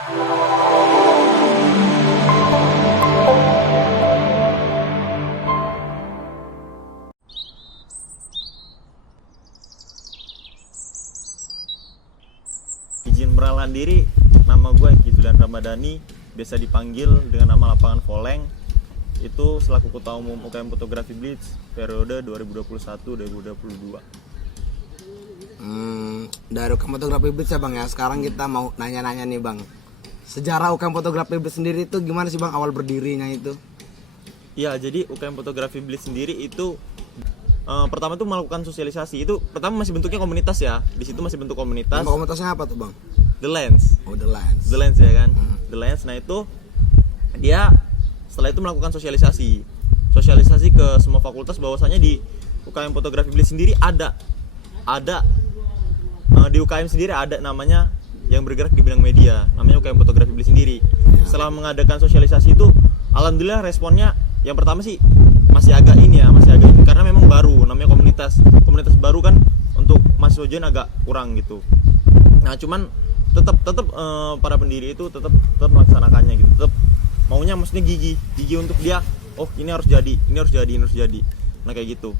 Izin perkenalan diri, nama gue Eki Julian Ramadhani, biasa dipanggil dengan nama lapangan Voleng. Itu selaku Ketua Umum UKM Fotografi Blitz periode 2021-2022. Dari UKM Fotografi Blitz ya Bang ya. Sekarang kita mau nanya-nanya nih Bang. Sejarah UKM Fotografi Blitz sendiri itu gimana sih Bang awal berdirinya itu? Ya, jadi UKM Fotografi Blitz sendiri itu pertama tuh melakukan sosialisasi. Itu pertama masih bentuknya komunitas ya. Di situ masih bentuk komunitas. Nama komunitasnya apa tuh Bang? The Lens. Oh, The Lens. The Lens ya kan. The Lens. Nah itu dia setelah itu melakukan sosialisasi ke semua fakultas bahwasanya di UKM Fotografi Blitz sendiri ada di UKM sendiri ada namanya yang bergerak di bidang media, namanya UKM Fotografi Blitz sendiri. Setelah mengadakan sosialisasi itu, alhamdulillah responnya yang pertama sih masih agak ini karena memang baru, namanya komunitas baru kan, untuk mahasiswa join agak kurang gitu. Nah cuman tetap para pendiri itu tetap melaksanakannya gitu, tetap maunya maksudnya gigi untuk dia, oh ini harus jadi. Nah kayak gitu.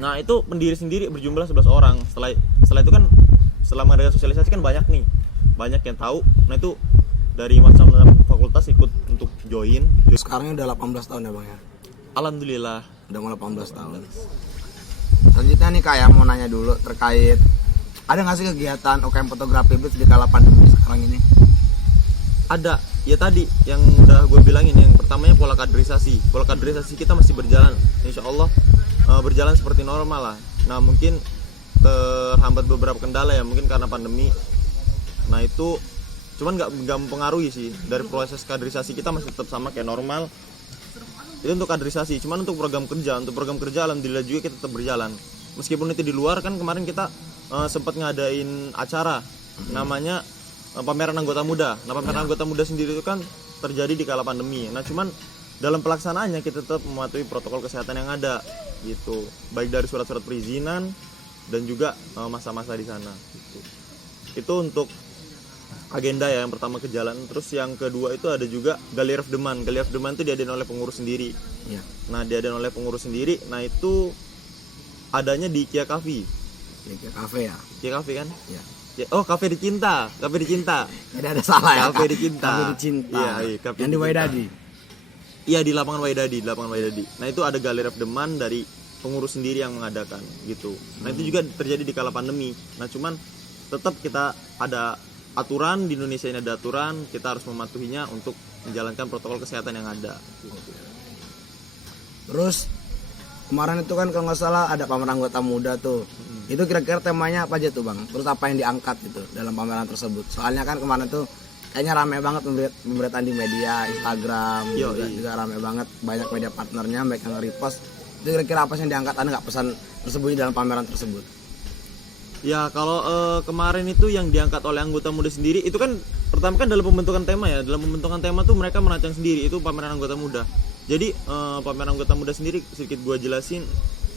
Nah itu pendiri sendiri berjumlah 11 orang. Setelah itu kan, setelah mengadakan sosialisasi kan banyak yang tahu. Nah itu dari macam-macam fakultas ikut untuk join. Sekarang udah 18 tahun ya Bang ya? Alhamdulillah. Udah mau 18 tahun. Selanjutnya nih kayak mau nanya dulu terkait, ada nggak sih kegiatan UKM Fotografi Blitz di kala pandemi sekarang ini? Ada. Ya tadi yang udah gue bilangin, yang pertamanya pola kaderisasi kita masih berjalan, insya Allah berjalan seperti normal lah. Nah mungkin terhambat beberapa kendala ya, mungkin karena pandemi. Nah itu cuman nggak mempengaruhi sih, dari proses kaderisasi kita masih tetap sama kayak normal. Itu untuk kaderisasi. Cuman untuk program kerja alhamdulillah juga kita tetap berjalan, meskipun itu di luar. Kan kemarin kita sempat ngadain acara namanya pameran anggota muda. Nah pameran anggota muda sendiri itu kan terjadi di kala pandemi. Nah cuman dalam pelaksanaannya kita tetap mematuhi protokol kesehatan yang ada gitu, baik dari surat-surat perizinan dan juga masa-masa di sana gitu. Itu untuk agenda ya, yang pertama ke jalan. Terus yang kedua itu ada juga Gallery of the Month itu diadain oleh pengurus sendiri ya. Nah diadain oleh pengurus sendiri. Nah itu adanya di Kia Cafe ya? Kia Cafe kan? Ya. Oh, Cafe di Cinta. Tidak ada salah ya? Cafe di Cinta. Iya, yang di Waidadi. Iya, di lapangan Waidadi. Nah itu ada Gallery of the Month dari pengurus sendiri yang mengadakan gitu. Nah itu juga terjadi di kala pandemi. Nah cuman tetap kita ada aturan, di Indonesia ini ada aturan, kita harus mematuhinya untuk menjalankan protokol kesehatan yang ada gitu. Terus kemarin itu kan kalau nggak salah ada pameran anggota muda tuh. Itu kira-kira temanya apa aja tuh Bang? Terus apa yang diangkat gitu dalam pameran tersebut? Soalnya kan kemarin tuh kayaknya rame banget pemberitaan di media, Instagram juga rame banget, banyak media partnernya, baik yang repost. Itu kira-kira apa sih yang diangkat? Ada nggak pesan tersembunyi dalam pameran tersebut? Ya kalau kemarin itu yang diangkat oleh anggota muda sendiri itu kan pertama kan dalam pembentukan tema ya. Dalam pembentukan tema tuh mereka merancang sendiri, itu pameran anggota muda. Jadi pameran anggota muda sendiri sedikit gua jelasin,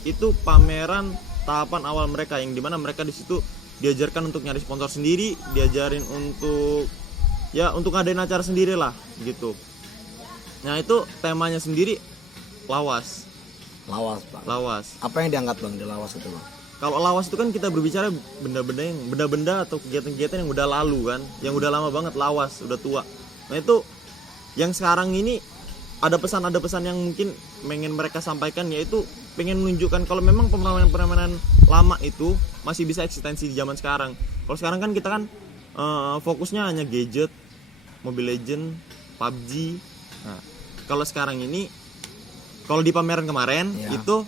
itu pameran tahapan awal mereka, yang dimana mereka di situ diajarkan untuk nyari sponsor sendiri, diajarin untuk ngadain acara sendiri lah gitu. Nah itu temanya sendiri lawas Pak. Lawas. Apa yang diangkat Bang di lawas itu Bang? Kalau lawas itu kan kita berbicara benda-benda atau kegiatan-kegiatan yang udah lalu kan, yang udah lama banget, lawas, udah tua. Nah itu yang sekarang ini ada pesan yang mungkin pengen mereka sampaikan, yaitu pengen menunjukkan kalau memang permainan lama itu masih bisa eksistensi di zaman sekarang. Kalau sekarang kan kita kan fokusnya hanya gadget, Mobile Legend, PUBG. Nah, kalau sekarang ini, kalau di pameran kemarin itu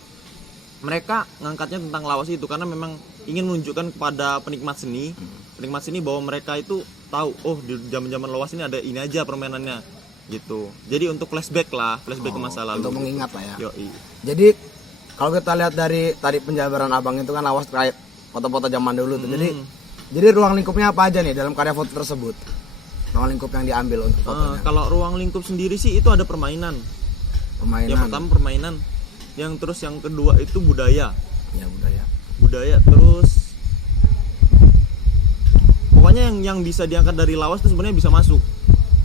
mereka ngangkatnya tentang lawas itu karena memang ingin menunjukkan kepada penikmat seni bahwa mereka itu tahu, oh di zaman-zaman lawas ini ada ini aja permainannya gitu. Jadi untuk flashback ke masa lalu. Untuk mengingat lah ya. Yoi. Jadi kalau kita lihat dari tadi penjabaran Abang itu kan lawas terkait foto-foto zaman dulu tuh. Jadi ruang lingkupnya apa aja nih dalam karya foto tersebut? Ruang lingkup yang diambil untuk fotonya. Kalau ruang lingkup sendiri sih itu ada permainan. Yang pertama permainan, yang terus yang kedua itu budaya. Ya budaya. Terus pokoknya Pokoknya yang bisa diangkat dari lawas tuh sebenarnya bisa masuk.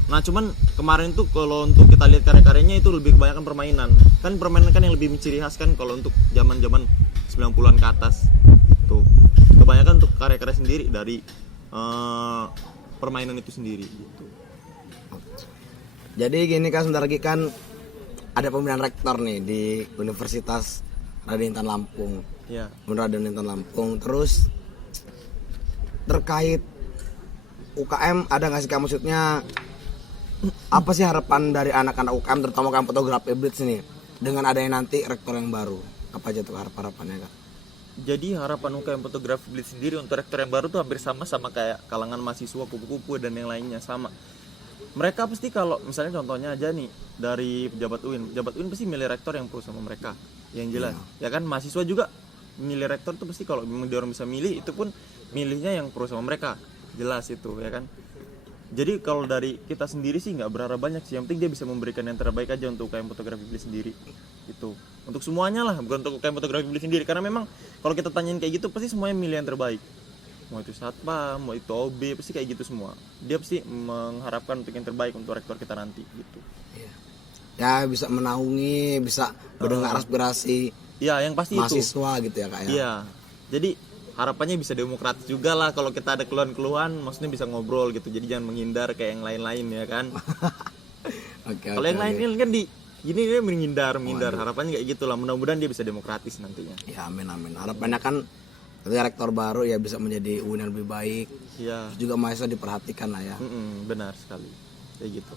Nah cuman kemarin tuh kalau untuk kita lihat karya-karyanya itu lebih kebanyakan permainan. Kan permainan kan yang lebih menciri khas kan kalau untuk zaman-zaman 90-an ke atas itu. Kebanyakan untuk karya-karya sendiri dari permainan itu sendiri gitu. Jadi gini kan, sebentar lagi kan ada pemilihan rektor nih di Universitas Raden Intan Lampung. Ya. Raden Intan Lampung. Terus terkait UKM ada nggak sih Kak, maksudnya apa sih harapan dari anak-anak UKM terutama UKM fotografi Blitz nih dengan adanya nanti rektor yang baru? Apa aja tuh harapannya Kak? Jadi harapan UKM fotografi Blitz sendiri untuk rektor yang baru tuh hampir sama kayak kalangan mahasiswa, kupu-kupu dan yang lainnya sama. Mereka pasti kalau misalnya contohnya aja nih dari pejabat UIN pasti milih rektor yang pro sama mereka, yang jelas. Ya kan mahasiswa juga milih rektor tuh pasti kalau memang dia orang bisa milih itu pun milihnya yang pro sama mereka, jelas itu ya kan. Jadi kalau dari kita sendiri sih nggak berharap banyak sih, yang penting dia bisa memberikan yang terbaik aja untuk UKM fotografi Blitz sendiri itu. Untuk semuanya lah, bukan untuk UKM fotografi Blitz sendiri, karena memang kalau kita tanyain kayak gitu pasti semuanya milih yang terbaik. Mau itu satpam, mau itu OB, pasti kayak gitu semua. Dia pasti mengharapkan untuk yang terbaik untuk rektor kita nanti gitu. Ya bisa menaungi, bisa mendengar aspirasi Ya yang pasti mahasiswa gitu ya Kak ya. Iya. Jadi harapannya bisa demokratis juga lah, kalau kita ada keluhan-keluhan maksudnya bisa ngobrol gitu, jadi jangan menghindar kayak yang lain-lain ya kan. Kalau yang lain kan di gini dia menghindar. Harapannya kayak gitulah, mudah-mudahan dia bisa demokratis nantinya. Ya amin. Harapannya kan ketika rektor baru ya bisa menjadi UIN yang lebih baik. Iya. Terus juga mahasiswa diperhatikan lah ya. Benar sekali kayak gitu.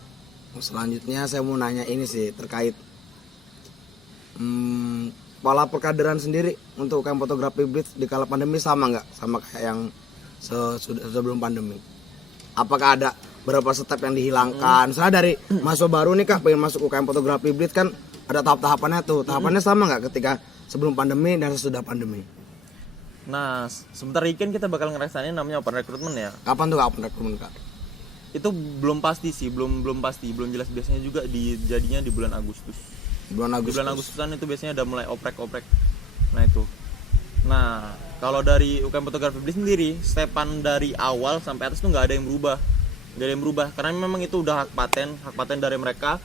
Selanjutnya saya mau nanya ini sih terkait pola perkaderan sendiri untuk UKM fotografi Blitz di kala pandemi sama nggak sama kayak yang sebelum pandemi? Apakah ada beberapa step yang dihilangkan? Misalnya dari mahasiswa baru nih Kak pengen masuk UKM fotografi Blitz kan ada tahap-tahapannya tuh. Tahapannya sama nggak ketika sebelum pandemi dan sesudah pandemi? Nah, sebentar lagi kan kita bakal ngerasain namanya open recruitment ya. Kapan tuh Kak open recruitment Kak? Itu belum pasti sih, belum pasti, belum jelas. Biasanya juga jadinya di bulan Agustus. Di bulan Agustusan itu biasanya udah mulai oprek. Nah itu. Nah kalau dari UKM fotografi Blitz sendiri, stepan dari awal sampai atas tuh nggak ada yang berubah. Karena memang itu udah hak paten dari mereka.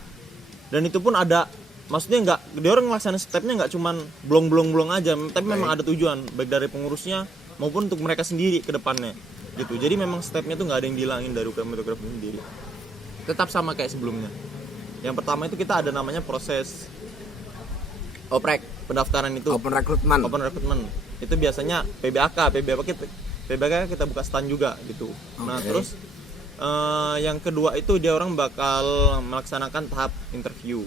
Dan itu pun ada, maksudnya nggak, dia orang ngelaksanain stepnya nggak cuman blong aja, tapi memang ada tujuan baik dari pengurusnya maupun untuk mereka sendiri ke depannya gitu. Jadi memang stepnya tuh nggak ada yang dihilangin dari UKM fotografi sendiri. Tetap sama kayak sebelumnya. Yang pertama itu kita ada namanya proses oprek, pendaftaran itu. Open recruitment. Itu biasanya PBAK kita buka stand juga gitu. Nah, terus yang kedua itu dia orang bakal melaksanakan tahap interview.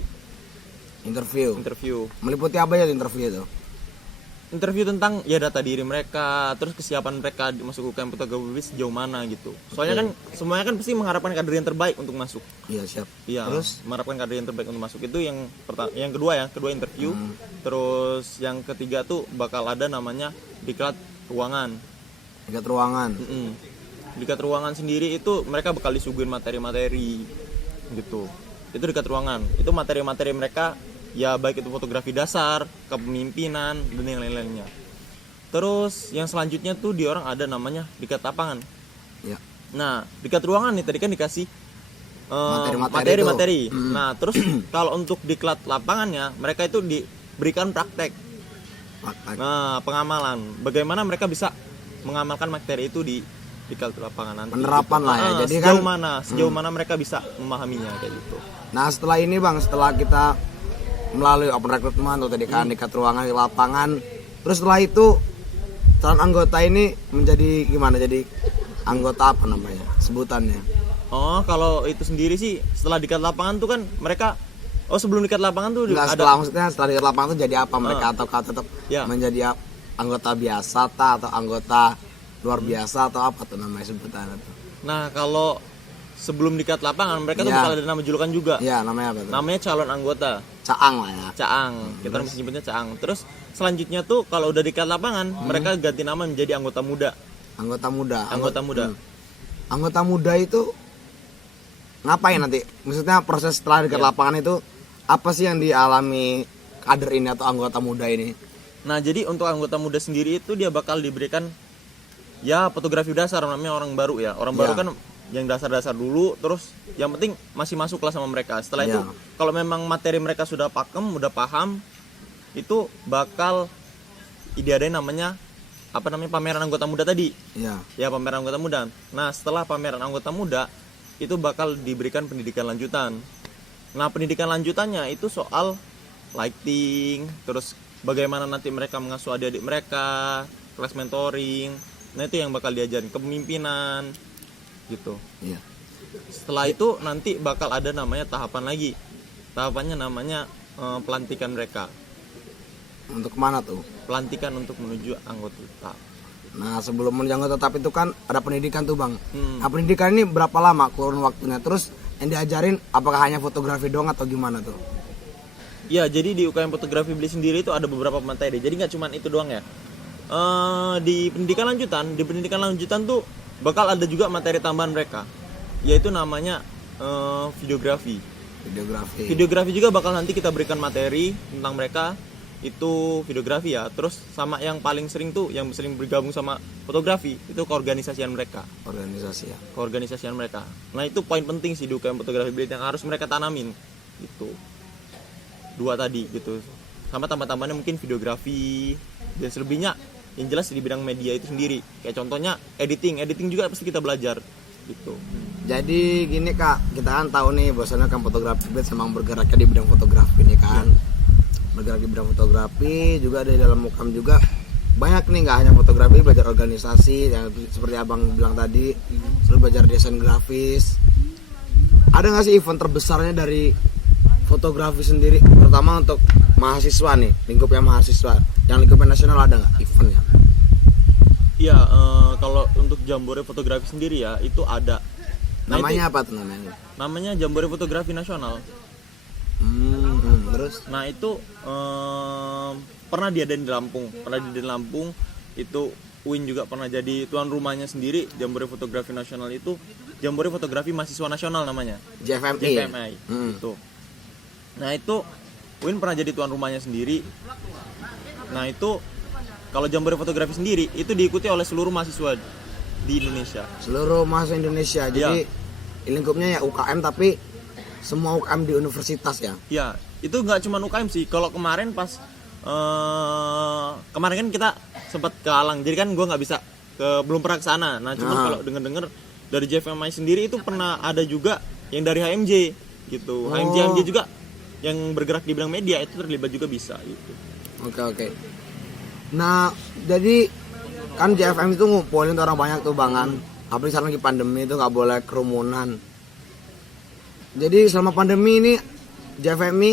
Meliputi apa ya interview itu? Interview tentang ya data diri mereka, terus kesiapan mereka masuk UKM fotografi sejauh mana gitu. Soalnya kan semuanya kan pasti mengharapkan kader yang terbaik untuk masuk. Iya, siap. Iya, terus mengharapkan kader yang terbaik untuk masuk. Itu yang kedua interview. Terus yang ketiga tuh bakal ada namanya diklat ruangan. Diklat ruangan sendiri itu mereka bakal disuguhin materi-materi gitu. Itu diklat ruangan. Itu materi-materi mereka ya baik itu fotografi dasar, kepemimpinan dan yang lain-lainnya. Terus yang selanjutnya tuh di orang ada namanya diklat lapangan. Ya. Nah, diklat ruangan nih tadi kan dikasih materi-materi. Nah, terus kalau untuk diklat lapangannya mereka itu diberikan praktek. Nah, pengamalan. Bagaimana mereka bisa mengamalkan materi itu di diklat lapangan nanti. Penerapan lah ya. Jadi sejauh mana mereka bisa memahaminya kayak gitu. Nah, setelah ini Bang, setelah kita melalui open recruitment atau tadi kan diklat ruangan di lapangan, terus setelah itu calon anggota ini menjadi gimana? Jadi anggota apa namanya sebutannya? Oh, kalau itu sendiri sih setelah diklat lapangan tuh kan mereka sebelum diklat lapangan tuh setelah diklat lapangan tuh jadi apa mereka atau tetap menjadi anggota biasa atau anggota luar biasa atau apa tuh namanya sebutannya tuh? Nah, kalau sebelum diklat lapangan mereka tuh bakal ada nama julukan juga. Iya, namanya apa tuh? Namanya calon anggota. Caang lah ya. Kita bisa nyebutnya Caang. Terus selanjutnya tuh kalau udah diklat lapangan, mereka ganti nama menjadi anggota muda. Anggota muda itu ngapain nanti? Maksudnya proses setelah diklat lapangan itu apa sih yang dialami kader ini atau anggota muda ini? Nah, jadi untuk anggota muda sendiri itu dia bakal diberikan ya fotografi dasar namanya orang baru ya. Orang baru Ya. kan yang dasar-dasar dulu, terus yang penting masih masuk lah sama mereka. Setelah itu Ya. kalau memang materi mereka sudah pakem, udah paham, itu bakal diadain namanya pameran anggota muda tadi. Iya. Ya, pameran anggota muda. Nah, setelah pameran anggota muda itu bakal diberikan pendidikan lanjutan. Nah, pendidikan lanjutannya itu soal lighting, terus bagaimana nanti mereka mengasuh adik-adik mereka, kelas mentoring. Nah, itu yang bakal diajarin, kepemimpinan gitu. Iya. Setelah itu nanti bakal ada namanya tahapan lagi. Tahapannya namanya pelantikan mereka. Untuk kemana tuh? Pelantikan untuk menuju anggota tetap. Nah, sebelum menuju anggota tetap itu kan ada pendidikan tuh, Bang. Hmm. Nah, pendidikan ini berapa lama kurun waktunya? Terus yang diajarin apakah hanya fotografi doang atau gimana tuh? Ya, jadi di UKM Fotografi Beli sendiri itu ada beberapa materi. Jadi nggak cuma itu doang ya. Di pendidikan lanjutan tuh bakal ada juga materi tambahan mereka, yaitu namanya videografi. Videografi. Videografi juga bakal nanti kita berikan materi tentang mereka, itu videografi ya. Terus sama yang paling sering tuh, yang sering bergabung sama fotografi, itu keorganisasian mereka. Organisasi ya. Keorganisasian mereka. Nah, itu poin penting sih di UKM Fotografi Beli yang harus mereka tanamin. Gitu. Dua tadi gitu. Sama tambah-tambahnya mungkin videografi dan selebihnya yang jelas di bidang media itu sendiri. Kayak contohnya editing juga pasti kita belajar gitu. Jadi gini Kak, kita kan tahu nih bahwasannya kan fotografi memang bergeraknya di bidang fotografi nih kan. Bergerak di bidang fotografi juga ada di dalam UKM juga banyak nih, nggak hanya fotografi, belajar organisasi yang seperti abang bilang tadi, terus belajar desain grafis. Ada nggak sih event terbesarnya dari fotografi sendiri, terutama untuk mahasiswa nih, lingkupnya mahasiswa, yang lingkupnya nasional ada nggak eventnya? Iya, kalau untuk Jambore Fotografi sendiri ya itu ada. Namanya apa tuh namanya? Namanya Jambore Fotografi Nasional. Terus? Nah itu pernah diadain di Lampung, itu UIN juga pernah jadi tuan rumahnya sendiri. Jambore Fotografi Nasional itu Jambore Fotografi Mahasiswa Nasional namanya, JFMI. JFMI gitu. Nah itu UIN pernah jadi tuan rumahnya sendiri. Nah itu kalau Jambore Fotografi sendiri itu diikuti oleh seluruh mahasiswa di Indonesia. Seluruh mahasiswa Indonesia. Jadi lingkupnya ya UKM, tapi semua UKM di universitas ya. Ya, itu nggak cuma UKM sih. Kalau kemarin pas kemarin kan kita sempat ke Alang, jadi kan gue nggak bisa belum pernah ke sana. Nah, cuma kalau denger dari JFMI sendiri itu pernah ada juga yang dari HMJ gitu. HMJ juga yang bergerak di bidang media itu terlibat juga bisa gitu. Oke. Nah, jadi kan JFM itu ngumpulin orang banyak tuh bangan. Apalagi sekarang lagi pandemi itu nggak boleh kerumunan. Jadi selama pandemi ini JFMI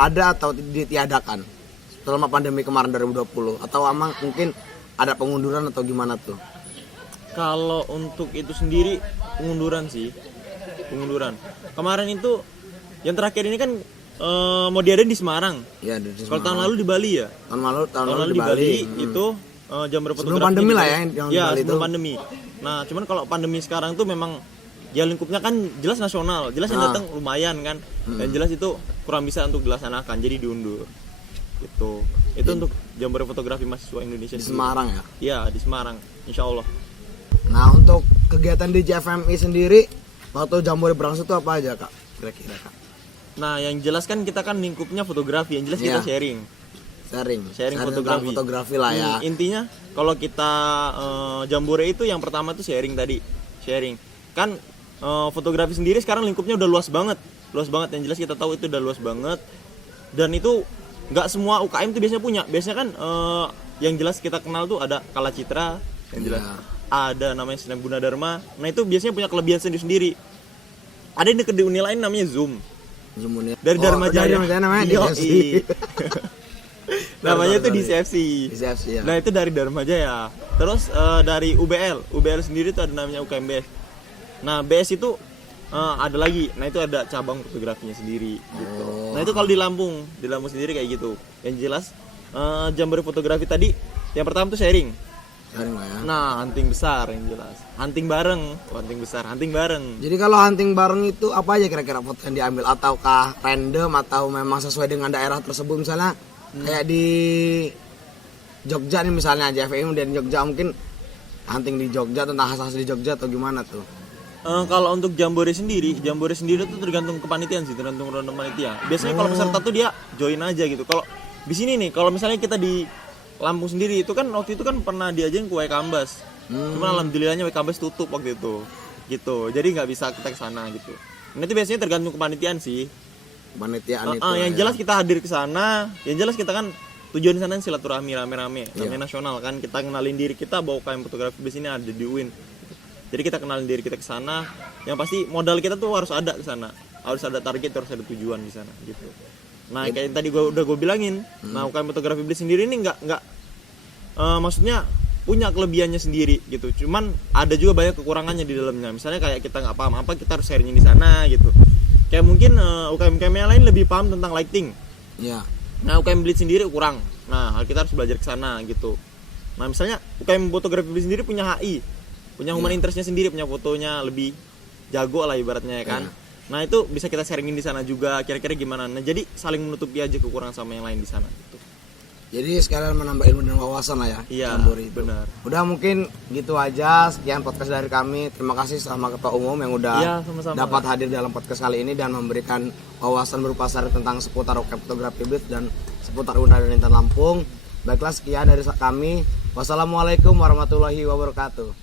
ada atau ditiadakan selama pandemi kemarin 2020, atau emang mungkin ada pengunduran atau gimana tuh? Kalau untuk itu sendiri pengunduran. Kemarin itu yang terakhir ini kan mau diadain di Semarang. Ya, di Kalau tahun lalu di Bali ya. Tahun lalu di Bali itu Jambore Fotografi. Sebelum pandemi lah ya, yang di ya, Bali sebelum itu. pandemi. Nah, cuman kalau pandemi sekarang tuh memang ya lingkupnya kan jelas nasional, jelas yang datang lumayan kan, dan jelas itu kurang bisa untuk dilaksanakan, jadi diundur. Gitu. Itu untuk Jambore Fotografi Mahasiswa Indonesia Di sendiri. Semarang ya. Iya, di Semarang, insya Allah. Nah, untuk kegiatan di JFMI sendiri waktu Jambore berlangsung itu apa aja Kak? Kira-kira Kak? Nah, yang jelas kan kita kan lingkupnya fotografi, yang jelas kita sharing Sharing fotografi lah ya. Intinya kalau kita Jambore itu yang pertama tuh sharing kan. Fotografi sendiri sekarang lingkupnya udah luas banget, yang jelas kita tahu itu udah luas banget, dan itu nggak semua UKM tuh biasanya kan yang jelas kita kenal tuh ada Kala Citra, yang jelas ada namanya Senam Gunadarma. Nah itu biasanya punya kelebihan sendiri. Ada yang deket di uni lain namanya Zoom dari Dharma Jaya. Namanya Yoi. Namanya itu di CFC. ya. Nah itu dari Dharma Jaya. Terus dari UBL sendiri tuh ada namanya UKM Nah BS itu ada lagi. Nah itu ada cabang fotografinya sendiri gitu. Nah itu kalau di Lampung sendiri kayak gitu. Yang jelas Jambore Fotografi tadi yang pertama tuh sharing lah ya. Nah hunting besar yang jelas. Hunting bareng. Jadi kalau hunting bareng itu apa aja kira-kira foto yang diambil, ataukah random atau memang sesuai dengan daerah tersebut? Misalnya kayak di Jogja nih misalnya, JFMI dan Jogja mungkin hunting di Jogja, tentang khas-khas di Jogja atau gimana tuh? Kalau untuk jambore sendiri tuh tergantung kepanitiaan sih, tergantung ronde panitia. Biasanya kalau peserta tuh dia join aja gitu. Kalau di sini nih, kalau misalnya kita di Lampung sendiri itu kan waktu itu kan pernah diajakin ke Waikambas. Cuman alhamdulillahnya Waikambas tutup waktu itu. Gitu. Jadi nggak bisa kita ke sana gitu. Nah, itu biasanya tergantung kepanitiaan sih. Kepanitiaan itu. Yang jelas kita hadir ke sana, yang jelas kita kan tujuan sana silaturahmi rame-rame, namanya nasional kan, kita kenalin diri kita bahwa UKM fotografi di sini ada di UIN. Jadi kita kenalin diri kita ke sana, yang pasti modal kita tuh harus ada ke sana. Harus ada target, harus ada tujuan di sana gitu. Nah, kayak yang tadi gue bilangin, nah UKM fotografi Iblis sendiri ini enggak maksudnya punya kelebihannya sendiri gitu. Cuman ada juga banyak kekurangannya di dalamnya. Misalnya kayak kita nggak paham apa, kita harus sharingin di sana gitu. Kayak mungkin UKM-UKM yang lain lebih paham tentang lighting. Iya. Nah, UKM Blitz sendiri kurang. Nah, kita harus belajar ke sana gitu. Nah, misalnya UKM fotografi Blitz sendiri punya HI, punya human interestnya sendiri, punya fotonya lebih jago lah ibaratnya ya kan. Nah, itu bisa kita sharingin di sana juga kira-kira gimana. Nah, jadi saling menutupi aja kekurangan sama yang lain di sana gitu. Jadi sekalian menambah ilmu dan wawasan lah ya. Iya, Jambore itu. benar. Udah mungkin gitu aja, sekian podcast dari kami. Terima kasih sama Ketua Umum yang udah sama-sama. dapat hadir dalam podcast kali ini dan memberikan wawasan berupa sari tentang seputar UKM fotografi Blitz dan seputar Unhal dan Intan Lampung. Baiklah, sekian dari kami. Wassalamualaikum warahmatullahi wabarakatuh.